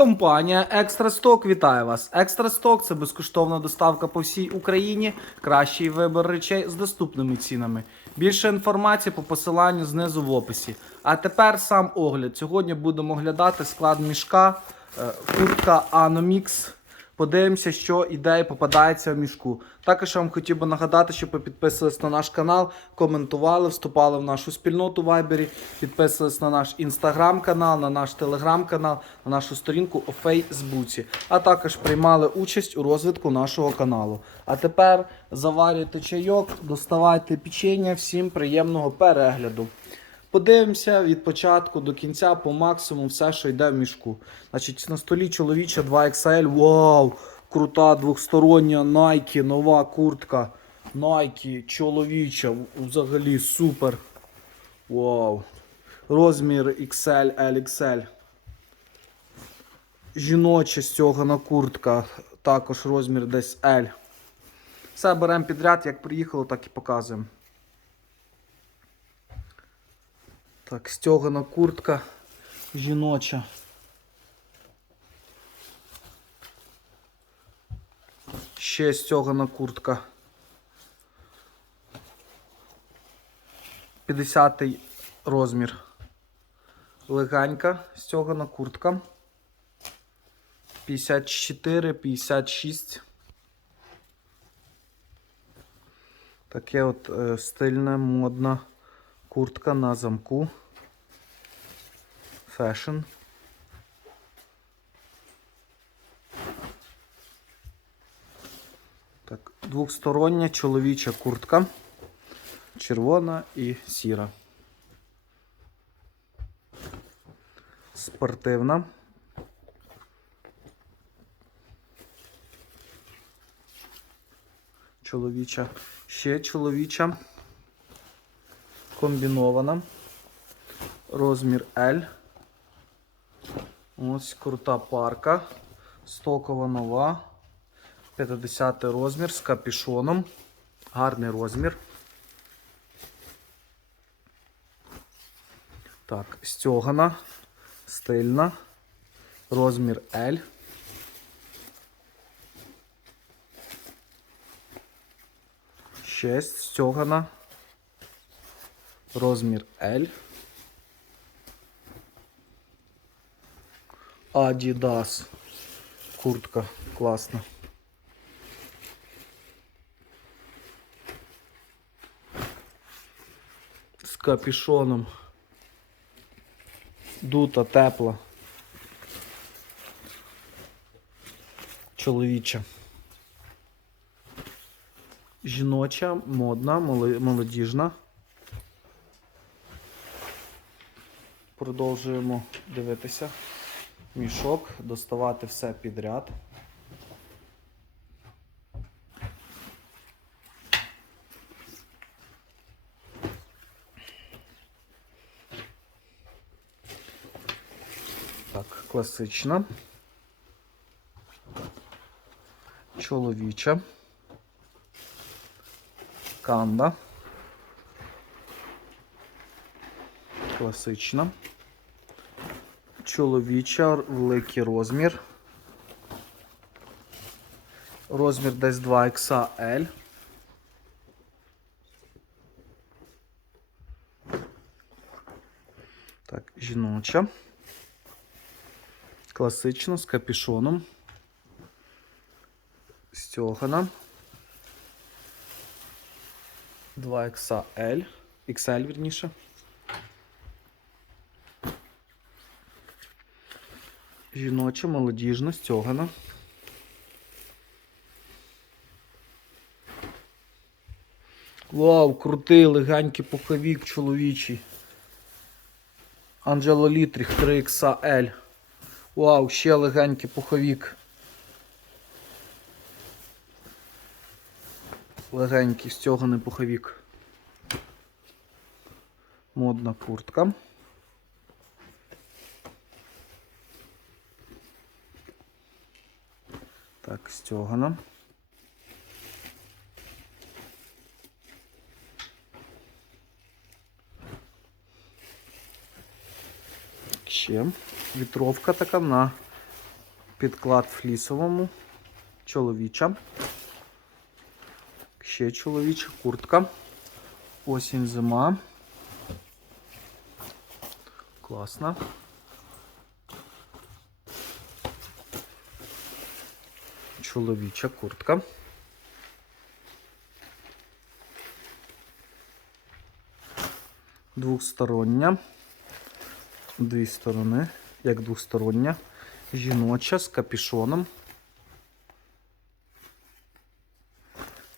Компанія Екстрасток вітає вас. Екстрасток це безкоштовна доставка по всій Україні, кращий вибір речей з доступними цінами. Більше інформації по посиланню знизу в описі. А тепер сам огляд. Сьогодні будемо оглядати склад мішка, е, куртка Anomix. Подивимося, що ідеї попадається в мішку. Також я вам хотів би нагадати, щоб ви підписувались на наш канал, коментували, вступали в нашу спільноту в Вайбері, підписувались на наш інстаграм-канал, на наш телеграм-канал, на нашу сторінку у Фейсбуці, а також приймали участь у розвитку нашого каналу. А тепер заварюйте чайок, доставайте печення. Всім приємного перегляду. Подивимося від початку до кінця по максимуму все, що йде в мішку. Значить, на столі чоловіча 2XL. Вау! Крута двохстороння Nike, нова куртка. Nike, чоловіча. Взагалі супер. Вау. Розмір XL, LXL. Жіноча стягана куртка. Також розмір десь L. Все беремо підряд, як приїхало, так і показуємо. Так, стягана куртка жіноча. Ще стягана куртка. 50 розмір. Легенька стягана куртка. 54, 56. Таке от е, стильна, модна куртка на замку. Фешн. Так, двохстороння чоловіча куртка. Червона і сіра. Спортивна. Чоловіча. Ще чоловіча. Комбінована. Розмір L. Ось крута парка. Стокова нова. 50 розмір з капюшоном. Гарний розмір. Так, стьогана. Стильна. Розмір L. Шесть. Стьогана. Розмір L. Adidas. Куртка класна. З капюшоном. Дута, тепла. Чоловіча. Жіноча, модна, молодіжна. Продовжуємо дивитися мішок, доставати все підряд. Так, класична. Чоловіча. Канда. Класична. Чоловіча, великий розмір. Розмір десь 2XL. Так, жіноча. Класична з капюшоном. Стьогана. 2XL. XL, вірніше. Жіноча, молодіжна, стьогана. Вау, крутий, легенький пуховік чоловічий. Анджело Літріх 3XL. Вау, ще легенький пуховік. Легенький стьоганий пуховік. Модна куртка. Так, стьогана. Ще вітровка така на Підклад флісовому. Чоловіча. Ще чоловіча куртка. Осінь зима. Класно. Чоловіча куртка. Двохстороння. Дві сторони, як двохстороння. Жіноча з капюшоном.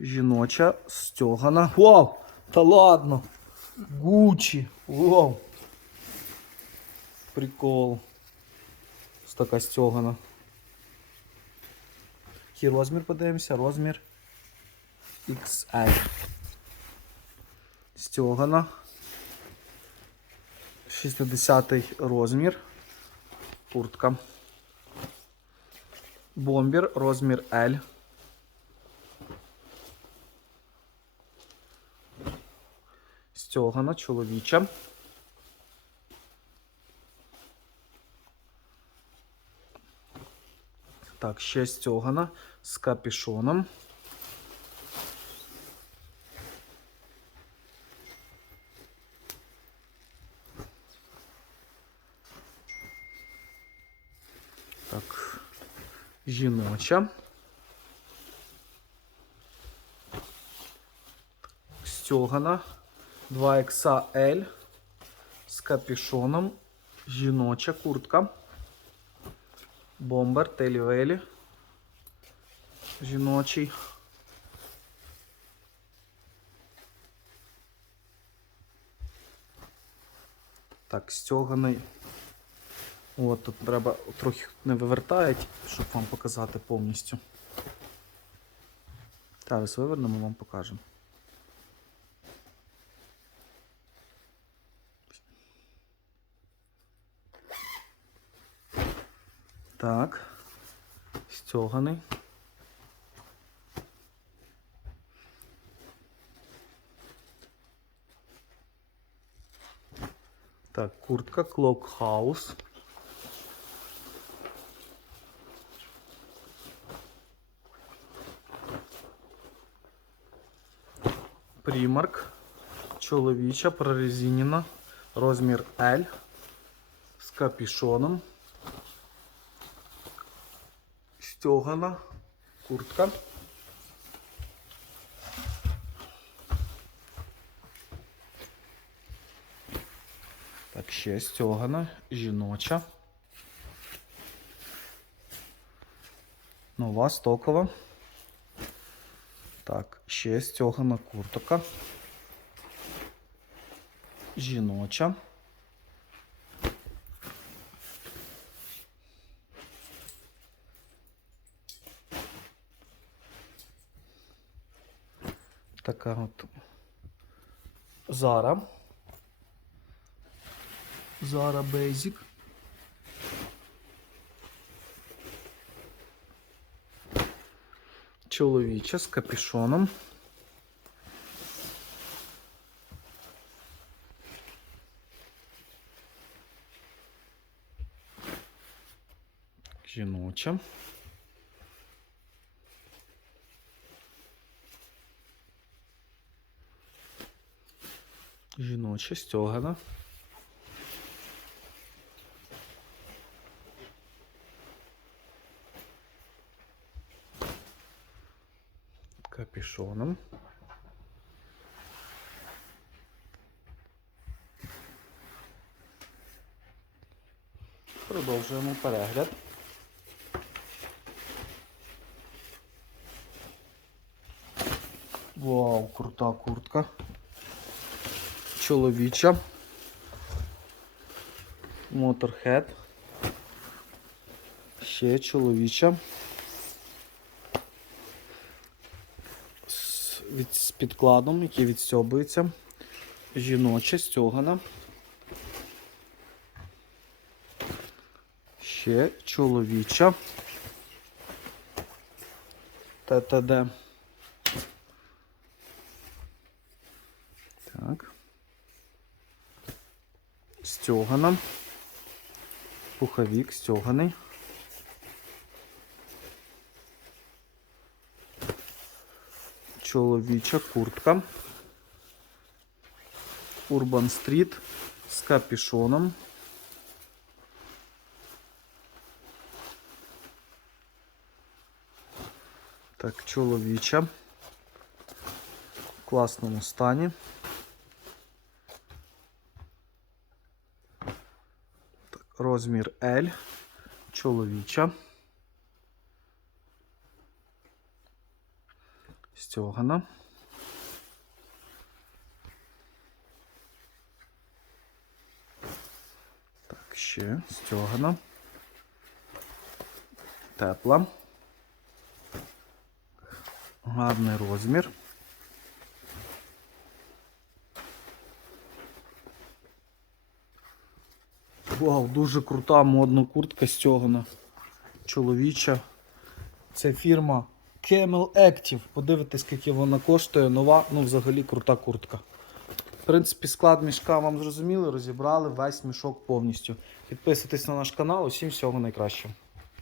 Жіноча стьогана. Вау! Та ладно! Гучі! Вау! Прикол. Така стьогана. Який розмір подивимося? Розмір XL. Стьогана. 60 розмір. Куртка. Бомбер, розмір L. Стьогана, чоловіча. Так, ще стьогана з капюшоном. Так, жіноча. Стьогана 2XL з капюшоном. Жіноча куртка. Бомбер Телівелі. Жіночий. Так, стьоганий. От тут треба трохи не вивертають, щоб вам показати повністю. Зараз вивернемо, вам покажемо. Так. Стьоганий. Так, куртка House. Примарк. Чоловіча, прорезинена. Розмір L. З капюшоном. Стьогана. Куртка. Так, ще стьогана. Жіноча. Нова стокова. Так, ще стьогана куртка. Жіноча. Така от Зара. Зара Basic. Чоловіча з капюшоном. Жіноча. Жіноча стьогана. Капюшоном. Продовжуємо перегляд. Вау, крута куртка. Чоловіча. Motorhead. Ще чоловіча. З підкладом, який відстьобується. Жіноча, стьогана. Ще чоловіча. ТТД. стьоганом. Пуховик стьоганий. Чоловіча куртка. Urban Street з капішоном. Так, чоловіча. В класному стані. Розмір L. Чоловіча. Стьогана. Так, ще стьогана. Тепла. Гарний розмір. Вау, дуже крута модна куртка стягана. Чоловіча. Це фірма Camel Active. Подивитесь, скільки вона коштує. Нова, ну взагалі крута куртка. В принципі, склад мішка вам зрозуміли, розібрали весь мішок повністю. Підписуйтесь на наш канал, усім всього найкращого.